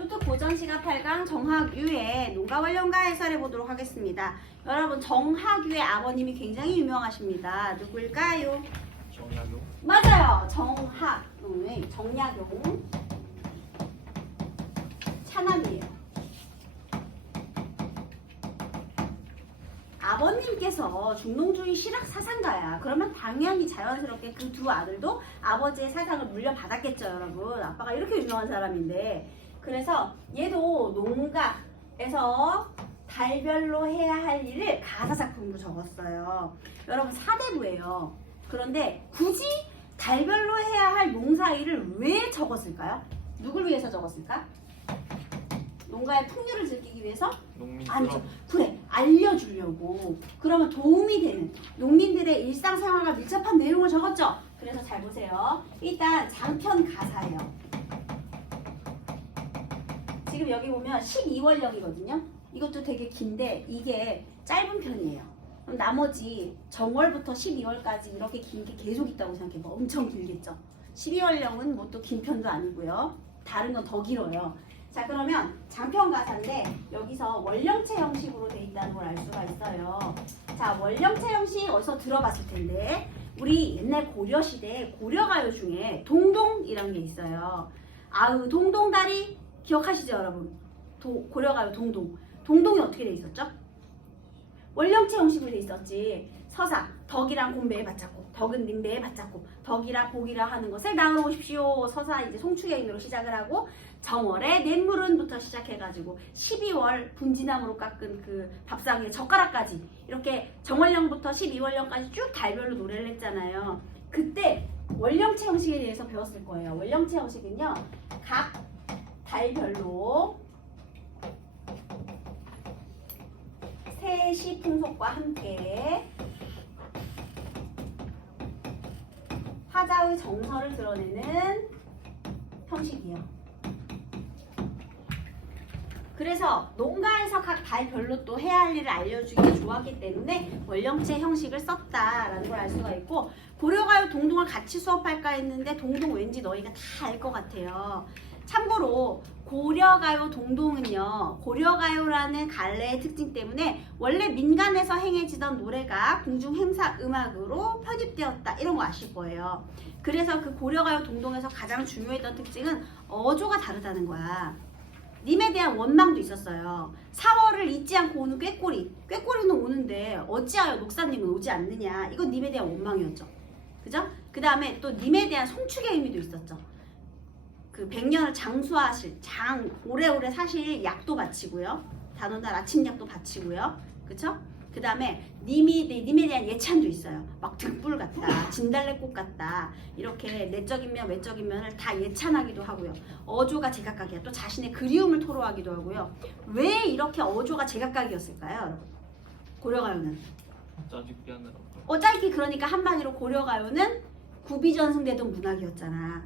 소특 고전시가 8강 정학유의 농가원령가 해설해 보도록 하겠습니다. 여러분 정학유의 아버님이 굉장히 유명하십니다. 누구일까요? 정약용. 맞아요. 정학용의 정약용 차남이에요. 아버님께서 중농주의 실학 사상가야. 그러면 당연히 자연스럽게 그 두 아들도 아버지의 사상을 물려받았겠죠, 여러분. 아빠가 이렇게 유명한 사람인데. 그래서 얘도 농가에서 달별로 해야 할 일을 가사 작품으로 적었어요. 여러분 사대부예요. 그런데 굳이 달별로 해야 할 농사 일을 왜 적었을까요? 누굴 위해서 적었을까? 농가의 풍요를 즐기기 위해서? 농민. 아니죠. 그래, 알려주려고. 그러면 도움이 되는 농민들의 일상생활과 밀접한 내용을 적었죠. 그래서 잘 보세요. 일단 장편 가사예요. 지금 여기 보면 12월령이거든요. 이것도 되게 긴데 이게 짧은 편이에요. 그럼 나머지 정월부터 12월까지 이렇게 긴 게 계속 있다고 생각해봐. 엄청 길겠죠. 12월령은 뭐 또 긴 편도 아니고요. 다른 건 더 길어요. 자, 그러면 장편 가사인데 여기서 원령체 형식으로 돼 있다는 걸 알 수가 있어요. 자, 원령체 형식 어디서 들어봤을 텐데 우리 옛날 고려시대 고려가요 중에 동동이라는 게 있어요. 아으 동동다리 기억하시죠, 여러분? 고려가요 동동. 동동이 어떻게 돼 있었죠? 원령체 형식으로 돼 있었지. 서사, 덕이랑 곰배에 받잡고, 덕은 님배에 받잡고, 덕이라 복이라 하는 것을 나누어 보십시오. 서사 이제 송추계인으로 시작을 하고, 정월에 냇물은부터 시작해가지고 12월 분지나무로 깎은 그 밥상에 젓가락까지 이렇게 정월령부터 12월령까지 쭉 달별로 노래를 했잖아요. 그때 원령체 형식에 대해서 배웠을 거예요. 원령체 형식은요, 각 달별로 세시 풍속과 함께 화자의 정서를 드러내는 형식이에요. 그래서 농가에서 각 달별로 또 해야 할 일을 알려주기가 좋았기 때문에 원령체 형식을 썼다라는 걸 알 수가 있고, 고려가요 동동을 같이 수업할까 했는데 동동 왠지 너희가 다 알 것 같아요. 참고로 고려가요 동동은요, 고려가요라는 갈래의 특징 때문에 원래 민간에서 행해지던 노래가 궁중행사 음악으로 편입되었다, 이런 거 아실 거예요. 그래서 그 고려가요 동동에서 가장 중요했던 특징은 어조가 다르다는 거야. 님에 대한 원망도 있었어요. 4월을 잊지 않고 오는 꾀꼬리. 꾀꼬리는 오는데 어찌하여 녹사님은 오지 않느냐. 이건 님에 대한 원망이었죠. 그죠? 그 다음에 또 님에 대한 송축의 의미도 있었죠. 그 100년을 장수하실, 오래오래 사실 약도 바치고요. 단오날 아침약도 바치고요. 그쵸? 그 다음에 님에 대한 예찬도 있어요. 막 등불 같다, 진달래꽃 같다, 이렇게 내적인 면, 외적인 면을 다 예찬하기도 하고요. 어조가 제각각이야. 또 자신의 그리움을 토로하기도 하고요. 왜 이렇게 어조가 제각각이었을까요, 여러분? 고려가요는 짜집기 하느라. 짧게, 그러니까 한마디로 고려가요는 구비전승되던 문학이었잖아.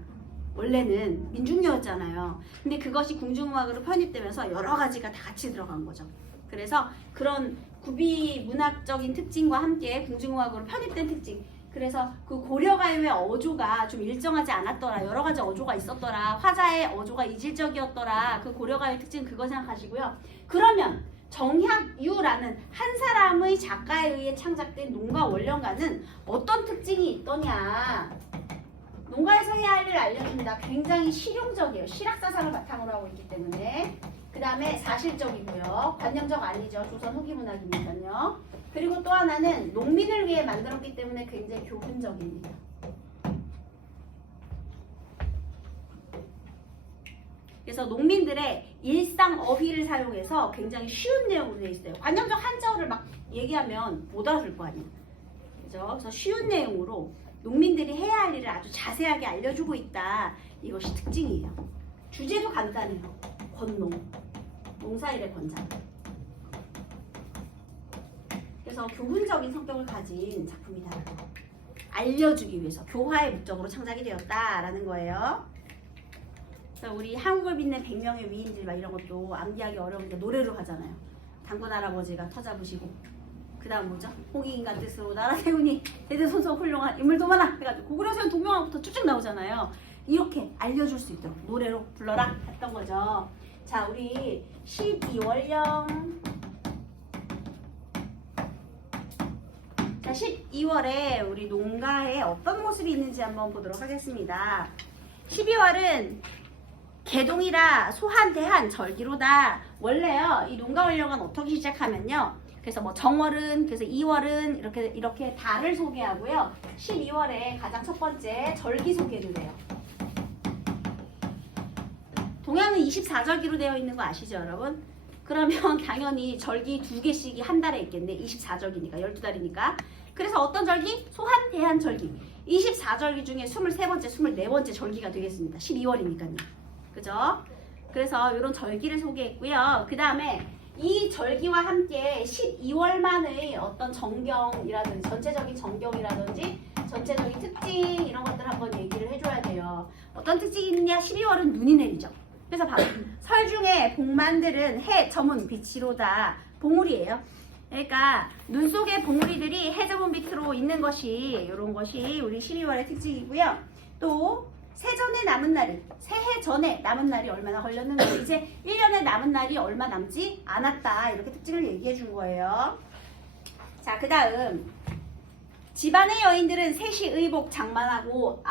원래는 민중요였잖아요. 근데 그것이 궁중음악으로 편입되면서 여러 가지가 다 같이 들어간 거죠. 그래서 그런 구비 문학적인 특징과 함께 궁중음악으로 편입된 특징. 그래서 그 고려가요의 어조가 좀 일정하지 않았더라. 여러 가지 어조가 있었더라. 화자의 어조가 이질적이었더라. 그 고려가요의 특징 그거 생각하시고요. 그러면 정학유라는 한 사람의 작가에 의해 창작된 농가 원령가는 어떤 특징이 있더냐. 농가에서 해야 할 일을 알려줍니다. 굉장히 실용적이에요. 실학사상을 바탕으로 하고 있기 때문에. 그 다음에 사실적이고요. 관념적 아니죠. 조선 후기 문학이니까요. 그리고 또 하나는 농민을 위해 만들었기 때문에 굉장히 교훈적입니다. 그래서 농민들의 일상 어휘를 사용해서 굉장히 쉬운 내용으로 되어 있어요. 관념적 한자어를 막 얘기하면 못 알아들 거 아니에요. 그죠? 그래서 쉬운 내용으로 농민들이 해야 할 일을 아주 자세하게 알려주고 있다. 이것이 특징이에요. 주제도 간단해요. 권농, 농사일의 권장. 그래서 교훈적인 성격을 가진 작품이다. 알려주기 위해서 교화의 목적으로 창작이 되었다라는 거예요. 그래서 우리 한국을 빛낸 100명의 위인들 막 이런 것도 암기하기 어려우니까 노래로 하잖아요. 단군 할아버지가 터잡으시고, 그 다음 뭐죠? 홍익인간 뜻으로 나라 세우니 대대손손 훌륭한 인물도 많아 해가지고 고구려 세운 동명왕부터 쭉쭉 나오잖아요. 이렇게 알려줄 수 있도록 노래로 불러라 했던 거죠. 자, 우리 12월령. 자, 12월에 우리 농가에 어떤 모습이 있는지 한번 보도록 하겠습니다. 12월은 개동이라 소한, 대한, 절기로다. 원래요, 이 농가원령은 어떻게 시작하면요. 그래서 뭐 정월은, 그래서 2월은 이렇게 달을 소개하고요. 12월에 가장 첫 번째 절기 소개를 해요. 동양은 24절기로 되어 있는 거 아시죠, 여러분? 그러면 당연히 절기 2개씩이 한 달에 있겠네. 24절기니까, 12달이니까. 그래서 어떤 절기? 소한, 대한, 절기. 24절기 중에 23번째, 24번째 절기가 되겠습니다. 12월이니까요. 그죠? 그래서 이런 절기를 소개했고요. 그 다음에 이 절기와 함께 12월만의 어떤 전경이라든지 전체적인 전경이라든지 전체적인 특징 이런 것들 한번 얘기를 해줘야 돼요. 어떤 특징이 있느냐? 12월은 눈이 내리죠. 그래서 바로 설 중에 복만들은 해 저문 빛이로다. 봉우리예요. 그러니까 눈 속에 봉우리들이 해 저문 빛으로 있는 것이 이런 것이 우리 12월의 특징이고요. 또 세전에 남은 날이 새해 전에 남은 날이 얼마나 걸렸는가 이제 1년에 남은 날이 얼마 남지 않았다 이렇게 특징을 얘기해 준 거예요. 자, 그 다음 집안의 여인들은 세시의복 장만하고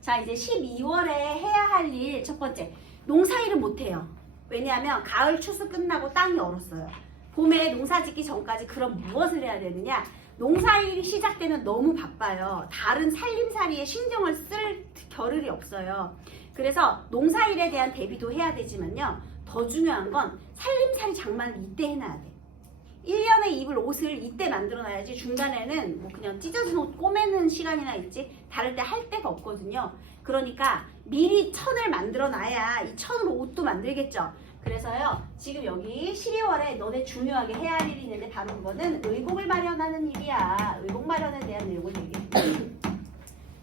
자 이제 12월에 해야 할 일 첫 번째 농사일을 못해요. 왜냐하면 가을 추수 끝나고 땅이 얼었어요. 봄에 농사 짓기 전까지 그럼 무엇을 해야 되느냐? 농사일이 시작되면 너무 바빠요. 다른 살림살이에 신경을 쓸 겨를이 없어요. 그래서 농사일에 대한 대비도 해야 되지만요. 더 중요한 건 살림살이 장만을 이때 해놔야 돼. 1년에 입을 옷을 이때 만들어놔야지 중간에는 뭐 그냥 찢어진 옷 꼬매는 시간이나 있지 다를 때 할 데가 없거든요. 그러니까 미리 천을 만들어놔야 이 천으로 옷도 만들겠죠. 그래서요, 지금 여기 12월에 너네 중요하게 해야 할 일이 있는데 바로 그거는 의복을 마련하는 일이야. 의복 마련에 대한 내용을 얘기해.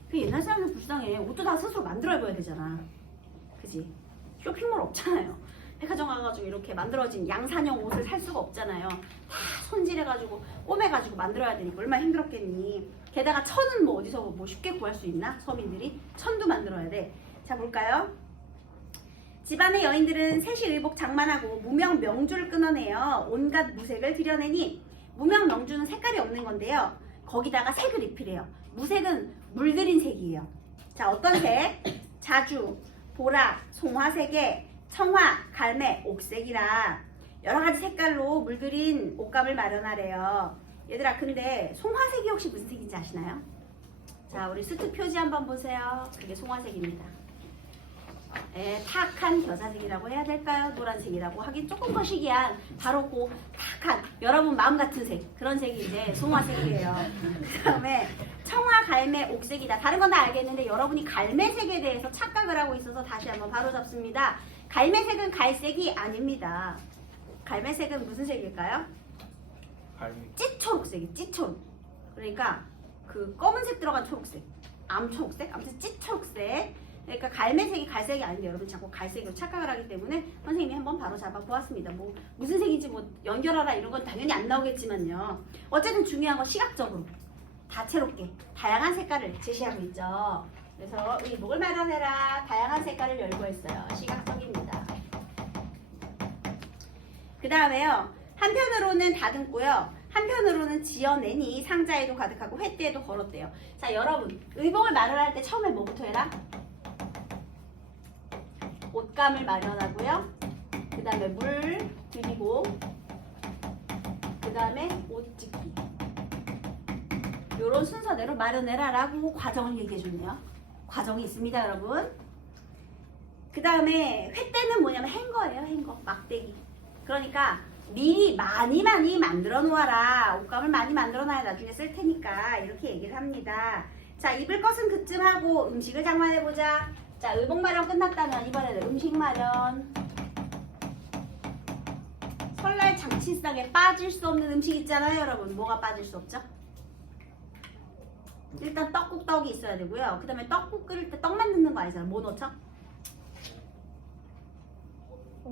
그 옛날 사람들 불쌍해. 옷도 다 스스로 만들어 입어야 되잖아. 그지? 쇼핑몰 없잖아요. 백화점 가가지고 이렇게 만들어진 양산형 옷을 살 수가 없잖아요. 다 손질해가지고 꼬매가지고 만들어야 되니까 얼마나 힘들었겠니. 게다가 천은 뭐 어디서 뭐 쉽게 구할 수 있나? 서민들이 천도 만들어야 돼. 자, 볼까요? 집안의 여인들은 세시의복 장만하고 무명 명주를 끊어내어 온갖 무색을 드러내니 무명 명주는 색깔이 없는 건데요. 거기다가 색을 입히래요. 무색은 물들인 색이에요. 자, 어떤 색? 자주, 보라, 송화색에 청화, 갈매, 옥색이라 여러 가지 색깔로 물들인 옷감을 마련하래요. 얘들아, 근데 송화색이 혹시 무슨 색인지 아시나요? 자, 우리 수트 표지 한번 보세요. 그게 송화색입니다. 탁한 겨자색이라고 해야 될까요? 노란색이라고 하긴 조금 거시기한 바로 그 탁한 여러분 마음 같은 색 그런 색인데 송화색이에요. 그 다음에 청화, 갈매, 옥색이다. 다른 건 다 알겠는데 여러분이 갈매색에 대해서 착각을 하고 있어서 다시 한번 바로 잡습니다. 갈매색은 갈색이 아닙니다. 갈매색은 무슨 색일까요? 찌초록색이 찌초록. 그러니까 그 검은색 들어간 초록색, 암초록색, 아무튼 찌초록색. 그러니까 갈매색이 갈색이 아닌데 여러분 자꾸 갈색으로 착각을 하기 때문에 선생님이 한번 바로 잡아 보았습니다. 뭐 무슨 색인지 뭐 연결하라 이런 건 당연히 안 나오겠지만요. 어쨌든 중요한 건 시각적으로 다채롭게 다양한 색깔을 제시하고 있죠. 그래서 의복을 마련해라. 다양한 색깔을 열거했어요. 시각적입니다. 그 다음에요. 한편으로는 다듬고요. 한편으로는 지어내니 상자에도 가득하고 횃대에도 걸었대요. 자, 여러분 의복을 마련할 때 처음에 뭐부터 해라? 옷감을 마련하고요. 그 다음에 물 들이고 그 다음에 옷 찢기 요런 순서대로 마련해라 라고 과정을 얘기해 줬네요. 과정이 있습니다, 여러분. 그 다음에 횃대는 뭐냐면 행거예요. 행거, 막대기. 그러니까 미리 많이 만들어 놓아라. 옷감을 많이 만들어 놔야 나중에 쓸 테니까 이렇게 얘기를 합니다. 자, 입을 것은 그쯤 하고 음식을 장만해보자. 자, 의복 마련 끝났다면 이번에는 음식 마련. 설날 장치상에 빠질 수 없는 음식 있잖아요, 여러분. 뭐가 빠질 수 없죠? 일단 떡국떡이 있어야 되고요. 그 다음에 떡국 끓일 때 떡만 넣는 거 아니잖아요. 뭐 넣죠?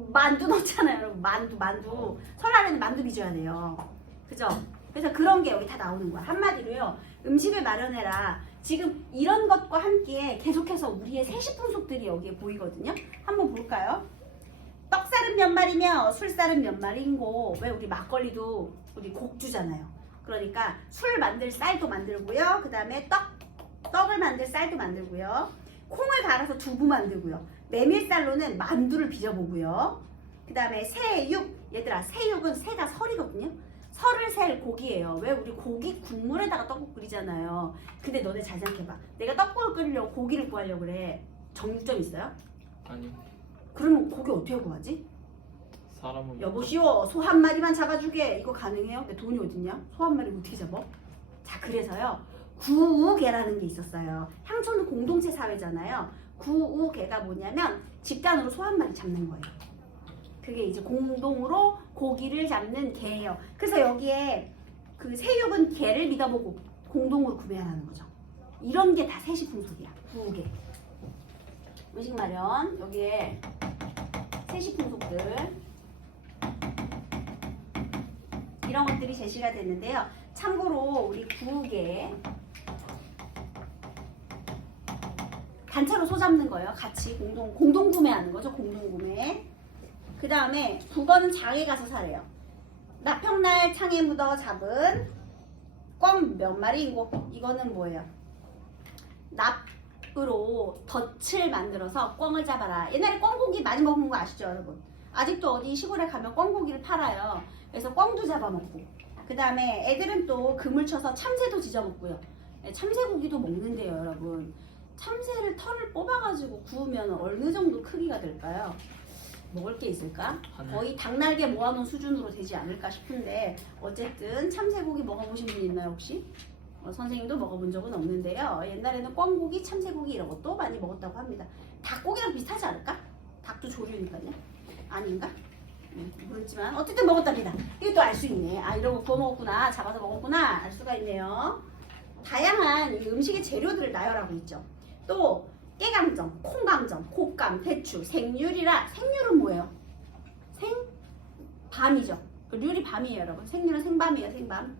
만두 넣잖아요, 여러분. 만두. 설날에는 만두 빚어야 돼요. 그죠? 그래서 그런 게 여기 다 나오는 거야. 한마디로요. 음식을 마련해라. 지금 이런 것과 함께 계속해서 우리의 세시풍속들이 여기에 보이거든요. 한번 볼까요? 떡 쌀은 몇 마리며 술쌀은 몇 마리인고 왜 우리 막걸리도 우리 곡주잖아요. 그러니까 술 만들 쌀도 만들고요. 그 다음에 떡을 만들 쌀도 만들고요. 콩을 갈아서 두부 만들고요. 메밀쌀로는 만두를 빚어보고요. 그 다음에 새육, 얘들아 새육은 새가 설이거든요. 설을 셀 고기예요. 왜 우리 고기 국물에다가 떡국 끓이잖아요. 근데 너네 잘 생각해봐. 내가 떡국을 끓이려고 고기를 구하려고 그래. 정육점 있어요? 아니 그러면 고기 어떻게 구하지? 사람은 여보시오 소 한 마리만 잡아주게. 이거 가능해요? 근데 돈이 어딨냐? 소 한 마리 어떻게 잡아? 자 그래서요 구우개라는 게 있었어요. 향촌은 공동체 사회잖아요. 구우개가 뭐냐면 집단으로 소 한 마리 잡는 거예요. 그게 이제 공동으로 고기를 잡는 개예요. 그래서 여기에 그 새육은 개를 믿어보고 공동으로 구매하라는 거죠. 이런 게 다 세시풍속이야. 구우개. 음식 마련 여기에 세시풍속들 이런 것들이 제시가 됐는데요. 참고로 우리 구우개 단체로 소 잡는 거예요. 같이 공동 구매하는 거죠. 공동 구매. 그 다음에 국어는 장에 가서 사래요. 나평날 창에 묻어 잡은 꿩 몇 마리인고 이거는 뭐예요? 납으로 덫을 만들어서 꿩을 잡아라. 옛날에 꿩고기 많이 먹은 거 아시죠 여러분? 아직도 어디 시골에 가면 꿩고기를 팔아요. 그래서 꿩도 잡아먹고 그 다음에 애들은 또 그물 쳐서 참새도 지져먹고요. 참새고기도 먹는데요 여러분. 참새를 털을 뽑아가지고 구우면 어느 정도 크기가 될까요? 먹을 게 있을까? 거의 닭날개 모아놓은 수준으로 되지 않을까 싶은데 어쨌든 참새고기 먹어보신 분 있나요 혹시? 선생님도 먹어본 적은 없는데요. 옛날에는 꿩고기, 참새고기 이런 것도 많이 먹었다고 합니다. 닭고기랑 비슷하지 않을까? 닭도 조류니까요. 아닌가? 모르겠지만 어쨌든 먹었답니다. 이것도 알 수 있네. 아 이런 거 구워 먹었구나, 잡아서 먹었구나 알 수가 있네요. 다양한 이 음식의 재료들을 나열하고 있죠. 또 깨강정, 콩강정, 곶감, 배추, 생률이라 생률은 뭐예요? 생밤이죠. 률이 밤이에요 여러분. 생률은 생밤이에요. 생밤.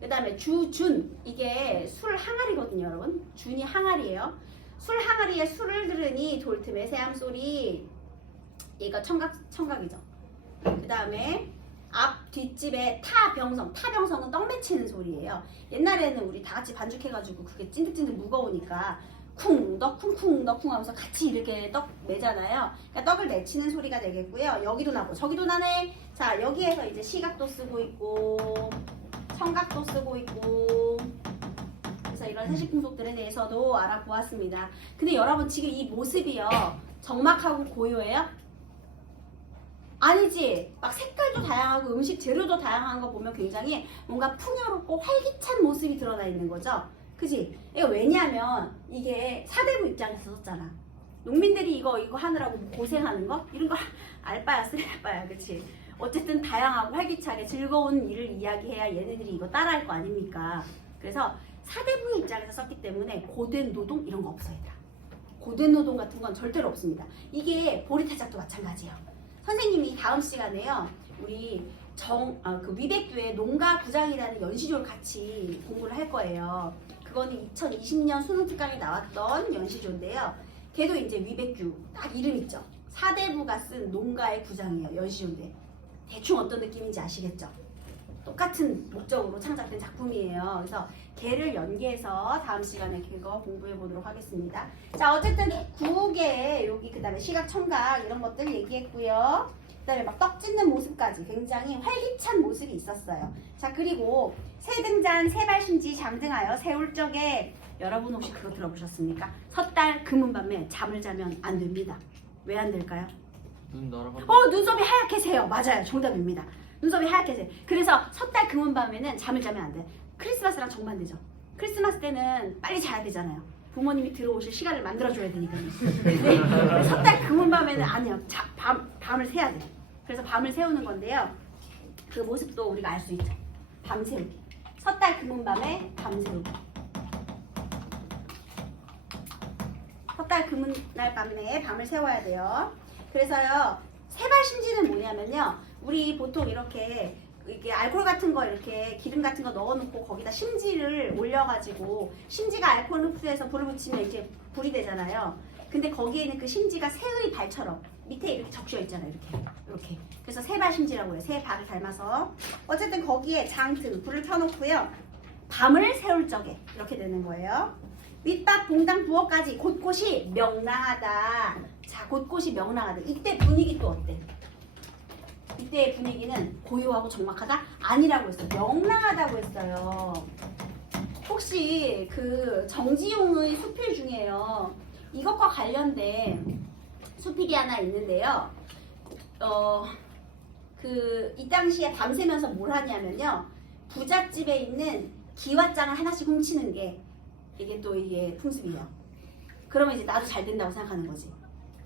그 다음에 주준 이게 술 항아리거든요 여러분. 준이 항아리예요. 술 항아리에 술을 들으니 돌틈에 새암소리 얘가 청각이죠. 그 다음에 앞 뒷집에 타병성은 떡 맺히는 소리예요. 옛날에는 우리 다 같이 반죽해가지고 그게 찐득찐득 무거우니까 쿵덕 쿵쿵덕 하면서 같이 이렇게 떡 매잖아요. 그러니까 떡을 맺히는 소리가 되겠고요. 여기도 나고 저기도 나네. 자 여기에서 이제 시각도 쓰고 있고 청각도 쓰고 있고 그래서 이런 세시풍속들에 대해서도 알아보았습니다. 근데 여러분 지금 이 모습이요 적막하고 고요해요? 아니지. 막 색깔도 다양하고 음식 재료도 다양한 거 보면 굉장히 뭔가 풍요롭고 활기찬 모습이 드러나 있는 거죠. 그치? 이거 왜냐하면 이게 사대부 입장에서 썼잖아. 농민들이 이거 하느라고 고생하는 거? 이런 거 알바야 쓰레빠야 그치? 어쨌든 다양하고 활기차게 즐거운 일을 이야기해야 얘네들이 이거 따라할 거 아닙니까? 그래서 사대부의 입장에서 썼기 때문에 고된 노동 이런 거 없어요. 고된 노동 같은 건 절대로 없습니다. 이게 보리타작도 마찬가지예요. 선생님이 다음 시간에요. 우리 그 위백교의 농가부장이라는 연시조를 같이 공부를 할 거예요. 그거는 2020년 수능 특강에 나왔던 연시조인데요. 걔도 이제 위백규 딱 이름 있죠. 사대부가 쓴 농가의 구장이에요. 연시조인데 대충 어떤 느낌인지 아시겠죠? 똑같은 목적으로 창작된 작품이에요. 그래서 걔를 연계해서 다음 시간에 그거 공부해 보도록 하겠습니다. 자 어쨌든 구우개 여기 그 다음에 시각 청각 이런 것들 얘기했고요. 그 다음에 막 떡 찢는 모습까지 굉장히 활기찬 모습이 있었어요. 자 그리고 새등잔 새발심지 잠등하여 세울적에 여러분 혹시 그거 들어보셨습니까? 섣달 금은밤에 잠을 자면 안 됩니다. 왜 안 될까요? 눈 날아가. 눈썹이 하얗게 새요. 맞아요. 정답입니다. 눈썹이 하얗게 새. 그래서 섣달 금은밤에는 잠을 자면 안 돼. 크리스마스랑 정반대죠. 크리스마스 때는 빨리 자야 되잖아요. 부모님이 들어오실 시간을 만들어줘야 되니까. 근데 섣달 금은밤에는 아니요. 밤을 새야 돼. 그래서 밤을 새우는 건데요. 그 모습도 우리가 알 수 있죠. 밤새우기. 섣달 금은밤에 밤새우기. 섣달 금은날 밤에 밤을 새워야 돼요. 그래서요. 새발심지는 뭐냐면요. 우리 보통 이렇게 알코올 같은 거 이렇게 기름 같은 거 넣어놓고 거기다 심지를 올려가지고 심지가 알코올 흡수해서 불을 붙이면 이렇게 불이 되잖아요. 근데 거기에는 그 심지가 새의 발처럼 밑에 이렇게 적셔 있잖아요. 이렇게. 그래서 세발심지라고 해요. 세 발을 닮아서. 어쨌든 거기에 장등 불을 켜놓고요. 밤을 새울 적에 이렇게 되는 거예요. 밑밥 봉당 부엌까지 곳곳이 명랑하다. 자, 곳곳이 명랑하다. 이때 분위기 또 어때? 이때의 분위기는 고요하고 적막하다? 아니라고 했어요. 명랑하다고 했어요. 혹시 그 정지용의 수필 중에요. 이것과 관련된 수필이 하나 있는데요. 이 당시에 밤새면서 뭘 하냐면요. 부잣집에 있는 기왓장을 하나씩 훔치는 게 이게 풍습이에요. 그러면 이제 나도 잘 된다고 생각하는 거지.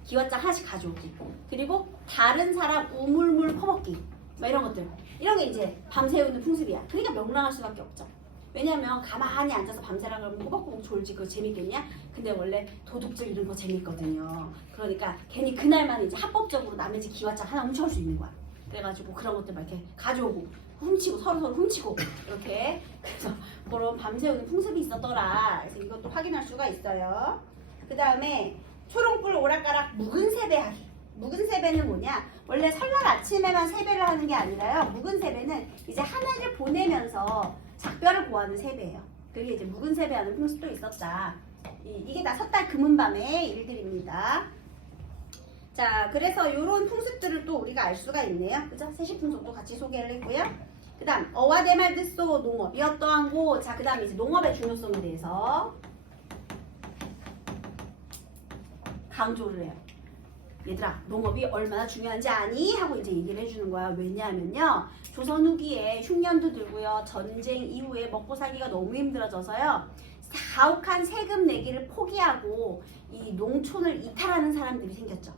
기왓장 하나씩 가져오기. 그리고 다른 사람 우물물 퍼먹기. 막 이런 것들. 이런 게 이제 밤새우는 풍습이야. 그러니까 명랑할 수밖에 없죠. 왜냐면 가만히 앉아서 밤새라 그러면 꼬박꼬박 졸지 그거 재밌겠냐? 근데 원래 도둑질 이런 거 재밌거든요. 그러니까 괜히 그날만 이제 합법적으로 남의 집 기왓장 하나 훔쳐올 수 있는 거야. 그래가지고 그런 것들 막 이렇게 가져오고 훔치고 서로 훔치고 이렇게. 그래서 그런 밤새우는 풍습이 있었더라. 그래서 이것도 확인할 수가 있어요. 그 다음에 초롱불 오락가락 묵은 세배하기. 묵은 세배는 뭐냐? 원래 설날 아침에만 세배를 하는 게 아니라요. 묵은 세배는 이제 한 해를 보내면서 작별을 고하는 세배예요. 그게 이제 묵은 세배하는 풍습도 있었다. 이게 다 섣달 금은밤의 일들입니다. 자, 그래서 이런 풍습들을 또 우리가 알 수가 있네요. 그죠? 세시풍속도 같이 소개를 했고요. 그 다음 어와 대말 듣소 농업이 어떠한고. 자, 그 다음에 이제 농업의 중요성에 대해서 강조를 해요. 얘들아, 농업이 얼마나 중요한지 아니? 하고 이제 얘기를 해주는 거야. 왜냐하면요, 조선 후기에 흉년도 들고요, 전쟁 이후에 먹고 살기가 너무 힘들어져서요, 가혹한 세금 내기를 포기하고 이 농촌을 이탈하는 사람들이 생겼죠.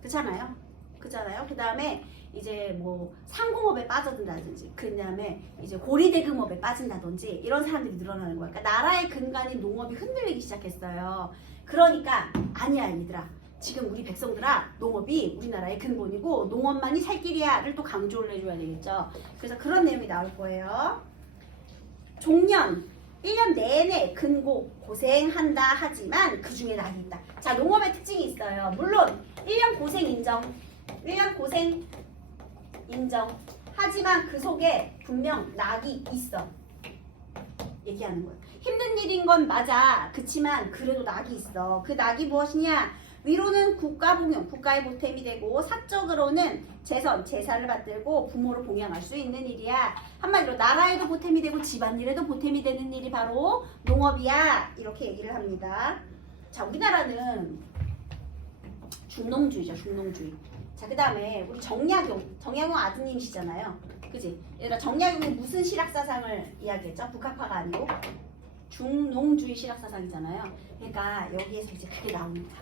그렇잖아요. 그 다음에 이제 뭐 상공업에 빠져든다든지, 그 다음에 이제 고리대금업에 빠진다든지 이런 사람들이 늘어나는 거야. 그러니까 나라의 근간인 농업이 흔들리기 시작했어요. 그러니까 아니야 얘들아, 지금 우리 백성들아, 농업이 우리나라의 근본이고 농업만이 살 길이야를 또 강조를 해줘야 되겠죠. 그래서 그런 내용이 나올 거예요. 종년 1년 내내 근고 고생한다 하지만 그 중에 낙이 있다. 자, 농업의 특징이 있어요. 물론 1년 고생 인정. 1년 고생 인정. 하지만 그 속에 분명 낙이 있어. 얘기하는 거예요. 힘든 일인 건 맞아. 그치만 그래도 낙이 있어. 그 낙이 무엇이냐? 위로는 국가봉용, 국가의 보탬이 되고, 사적으로는 재선, 제사를 받들고 부모를 봉양할 수 있는 일이야. 한마디로 나라에도 보탬이 되고 집안일에도 보탬이 되는 일이 바로 농업이야. 이렇게 얘기를 합니다. 자, 우리나라는 중농주의죠, 중농주의. 자, 그 다음에 우리 정약용 아드님이시잖아요. 그지? 얘들아, 정약용이 무슨 실학사상을 이야기했죠? 북학파가 아니고 중농주의 실학사상이잖아요. 그러니까 여기에서 이제 그게 나옵니다.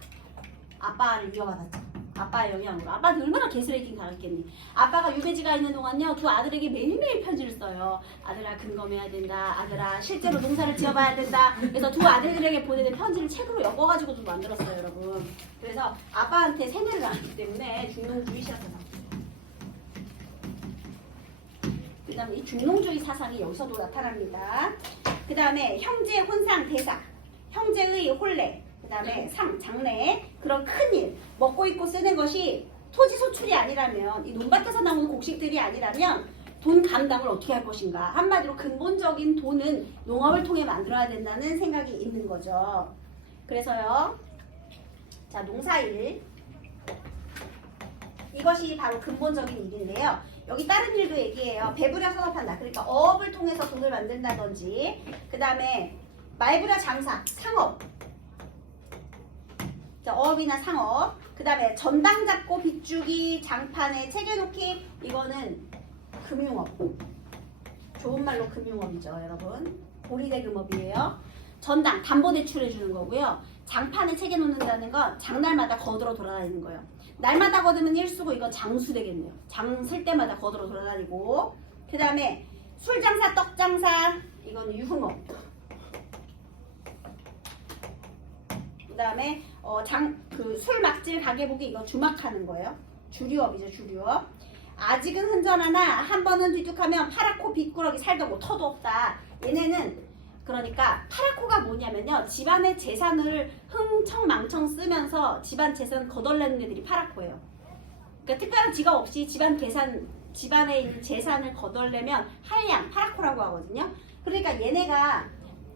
아빠를 이어받았죠. 아빠의 영향으로. 아빠는 얼마나 개쓰레기인 가르쳤겠니. 아빠가 유배지가 있는 동안요, 두 아들에게 매일매일 편지를 써요. 아들아, 근검해야 된다. 아들아, 실제로 농사를 지어봐야 된다. 그래서 두 아들들에게 보내는 편지를 책으로 엮어가지고도 만들었어요, 여러분. 그래서 아빠한테 세뇌를 당했기 때문에 중농주의 사상. 그 다음에 이 중농주의 사상이 여기서도 나타납니다. 그 다음에 형제, 혼상, 대사. 형제의 혼례. 그 다음에 상, 장래, 그런 큰일, 먹고 입고 쓰는 것이 토지 소출이 아니라면, 이 논밭에서 나오는 곡식들이 아니라면 돈 감당을 어떻게 할 것인가. 한마디로 근본적인 돈은 농업을 통해 만들어야 된다는 생각이 있는 거죠. 그래서요, 자, 농사일, 이것이 바로 근본적인 일인데요. 여기 다른 일도 얘기해요. 배부려 산업한다. 그러니까 어업을 통해서 돈을 만든다든지, 그 다음에 말부려 장사, 상업, 어업이나 상업, 그 다음에 전당 잡고 빚주기, 장판에 체겨놓기, 이거는 금융업. 좋은 말로 금융업이죠, 여러분. 고리대금업이에요. 전당, 담보대출해주는 거고요. 장판에 체겨놓는다는 건 장날마다 거들어 돌아다니는 거예요. 날마다 거두면 일수고 이건 장수 되겠네요. 장 쓸 때마다 거들어 돌아다니고, 그 다음에 술장사, 떡장사, 이건 유흥업. 그 다음에 술 막질 가게 보기, 이거 주막하는 거예요. 주류업이죠, 주류업. 아직은 흔전하나 한 번은 뒤죽하면 파랗고 비꾸러기 살도 뭐 터도 없다. 얘네는 그러니까 파라코가 뭐냐면요. 집안의 재산을 흥청망청 쓰면서 집안 재산 거덜내는 애들이 파라코예요. 그러니까 특별한 직업 없이 집안에 있는 재산을 거덜내면 한량, 파라코라고 하거든요. 그러니까 얘네가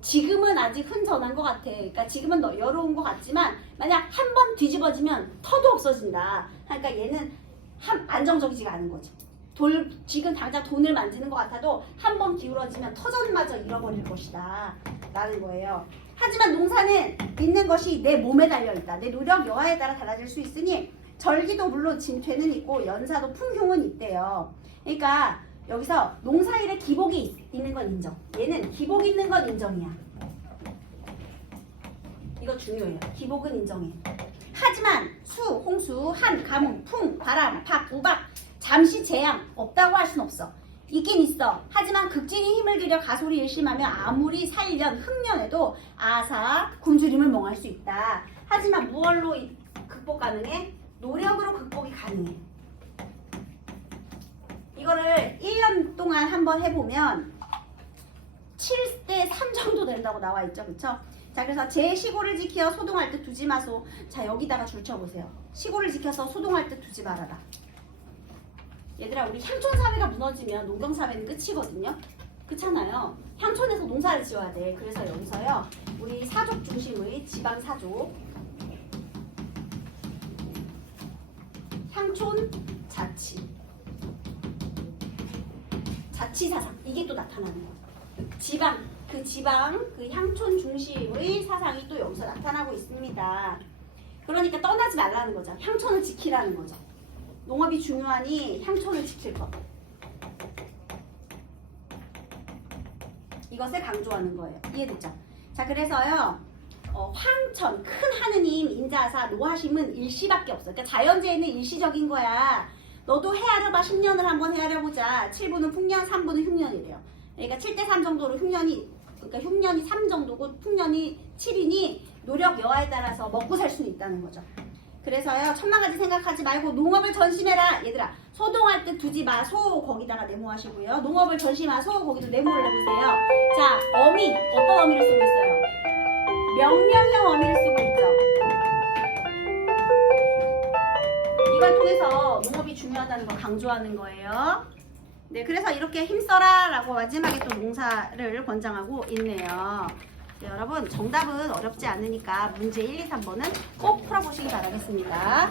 지금은 아직 흔전한 것 같아. 그러니까 지금은 여로운 것 같지만 만약 한 번 뒤집어지면 터도 없어진다. 그러니까 얘는 안정적이지가 않은 거죠. 지금 당장 돈을 만지는 것 같아도 한 번 기울어지면 터전마저 잃어버릴 것이다 라는 거예요. 하지만 농사는 있는 것이 내 몸에 달려있다. 내 노력 여하에 따라 달라질 수 있으니 절기도 물론 진퇴는 있고 연사도 풍흉은 있대요. 그러니까 여기서 농사일에 기복이 있는 건 인정. 얘는 기복 있는 건 인정이야. 이거 중요해요. 기복은 인정해. 하지만 수, 홍수, 한, 가뭄, 풍, 바람, 박, 우박 잠시 재앙 없다고 할 순 없어. 있긴 있어. 하지만 극진히 힘을 들여 가소리 일심하며 아무리 살년, 흑년에도 아사, 굶주림을 멍할 수 있다. 하지만 무얼로 극복 가능해? 노력으로 극복이 가능해. 이거를 1년 동안 한번 해보면 7대 3 정도 된다고 나와 있죠. 그쵸? 자, 그래서 제 시골을 지켜 소동할 듯 두지 마소. 자, 여기다가 줄 쳐보세요. 시골을 지켜서 소동할 듯 두지 말아라. 얘들아, 우리 향촌 사회가 무너지면 농경 사회는 끝이거든요. 그렇잖아요. 향촌에서 농사를 지어야 돼. 그래서 여기서요, 우리 사족 중심의 지방 사족, 향촌 자치, 자치 사상, 이게 또 나타나는 거예요. 지방, 그 향촌 중심의 사상이 또 여기서 나타나고 있습니다. 그러니까 떠나지 말라는 거죠. 향촌을 지키라는 거죠. 농업이 중요하니 향촌을 지킬 것. 이것을 강조하는 거예요. 이해됐죠? 자, 그래서요, 황천, 큰 하느님, 인자사, 노하심은 일시밖에 없어. 그러니까 자연재해는 일시적인 거야. 너도 헤아려봐. 10년을 한번 헤아려보자. 7분은 풍년, 3분은 흉년이래요. 그러니까 7대 3 정도로 그러니까 흉년이 3 정도고 풍년이 7이니 노력 여하에 따라서 먹고 살 수는 있다는 거죠. 그래서요, 천만가지 생각하지 말고 농업을 전심해라. 얘들아, 소동할 듯 두지 마소. 거기다가 네모하시고요. 농업을 전심하소. 거기도 네모를 해보세요. 자, 어미, 어떤 어미를 쓰고 있어요? 명령형 어미를 쓰고 있죠. 이걸 통해서 농업이 중요하다는 걸 강조하는 거예요. 네, 그래서 이렇게 힘써라 라고 마지막에 또 농사를 권장하고 있네요. 네, 여러분, 정답은 어렵지 않으니까 문제 1, 2, 3번은 꼭 풀어보시기 바라겠습니다.